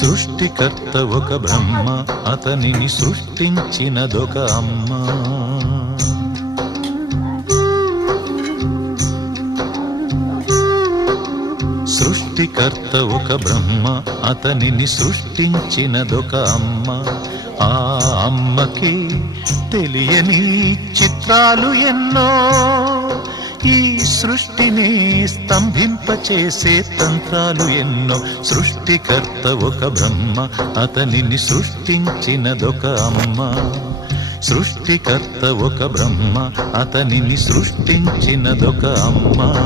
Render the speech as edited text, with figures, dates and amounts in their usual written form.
సృష్టికర్త ఒక బ్రహ్మ, అతనిని సృష్టించినదొక అమ్మ. సృష్టికర్త ఒక బ్రహ్మ, అతనిని సృష్టించినదొక అమ్మ. ఆ అమ్మకి తెలియని చిత్రాలు ఎన్నో, ఈ సృష్టిని స్తంభింపచేసే తంత్రాలు ఎన్నో. సృష్టికర్త ఒక బ్రహ్మ, అతనిని సృష్టించినదొక అమ్మ. సృష్టికర్త ఒక బ్రహ్మ, అతనిని సృష్టించినదొక అమ్మ.